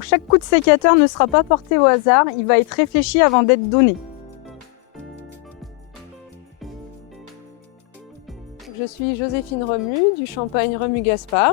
Donc chaque coup de sécateur ne sera pas porté au hasard, il va être réfléchi avant d'être donné. Je suis Joséphine Remu du Champagne Remu Gaspard.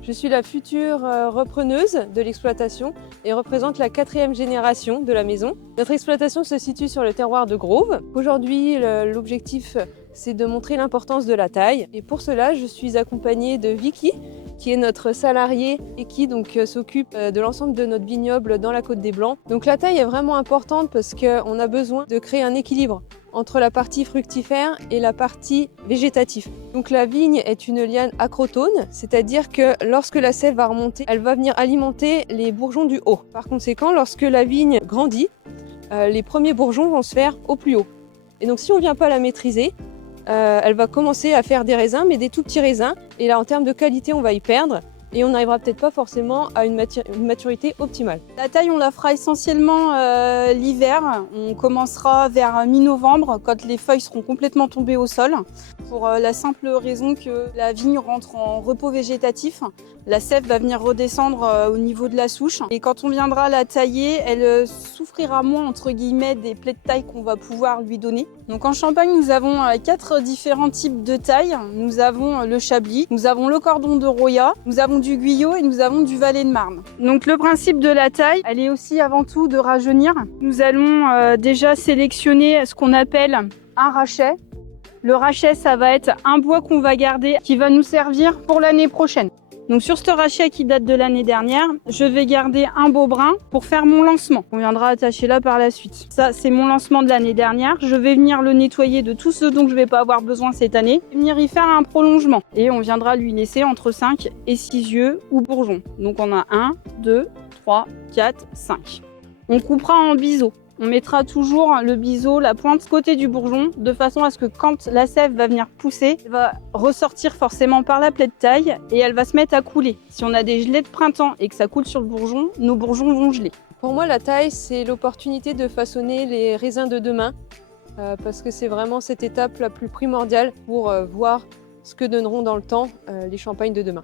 Je suis la future repreneuse de l'exploitation et représente la 4e génération de la maison. Notre exploitation se situe sur le terroir de Grove. Aujourd'hui, l'objectif, c'est de montrer l'importance de la taille. Et pour cela, je suis accompagnée de Vicky, qui est notre salariée et qui s'occupe de l'ensemble de notre vignoble dans la Côte des Blancs. Donc la taille est vraiment importante parce qu'on a besoin de créer un équilibre entre la partie fructifère et la partie végétative. Donc la vigne est une liane acrotone, c'est-à-dire que lorsque la sève va remonter, elle va venir alimenter les bourgeons du haut. Par conséquent, lorsque la vigne grandit, les premiers bourgeons vont se faire au plus haut. Et donc si on ne vient pas la maîtriser, elle va commencer à faire des raisins, mais des tout petits raisins. Et là, en termes de qualité, on va y perdre. Et on n'arrivera peut-être pas forcément à une maturité optimale. La taille, on la fera essentiellement l'hiver. On commencera vers mi-novembre, quand les feuilles seront complètement tombées au sol. Pour la simple raison que la vigne rentre en repos végétatif. La sève va venir redescendre au niveau de la souche. Et quand on viendra la tailler, elle souffrira moins, entre guillemets, des plaies de taille qu'on va pouvoir lui donner. Donc en Champagne, nous avons 4 différents types de taille. Nous avons le Chablis, nous avons le Cordon de Roya, nous avons du Guyot et nous avons du Valet de Marne. Donc le principe de la taille, elle est aussi avant tout de rajeunir. Nous allons déjà sélectionner ce qu'on appelle un rachet. Le rachet, ça va être un bois qu'on va garder qui va nous servir pour l'année prochaine. Donc sur ce rachet qui date de l'année dernière, je vais garder un beau brin pour faire mon lancement. On viendra attacher là par la suite. Ça, c'est mon lancement de l'année dernière. Je vais venir le nettoyer de tout ce dont je ne vais pas avoir besoin cette année. Et venir y faire un prolongement. Et on viendra lui laisser entre 5 et 6 yeux ou bourgeons. Donc on a 1, 2, 3, 4, 5. On coupera en biseau. On mettra toujours le biseau, la pointe côté du bourgeon, de façon à ce que quand la sève va venir pousser, elle va ressortir forcément par la plaie de taille et elle va se mettre à couler. Si on a des gelées de printemps et que ça coule sur le bourgeon, nos bourgeons vont geler. Pour moi, la taille, c'est l'opportunité de façonner les raisins de demain, parce que c'est vraiment cette étape la plus primordiale pour voir ce que donneront dans le temps les champagnes de demain.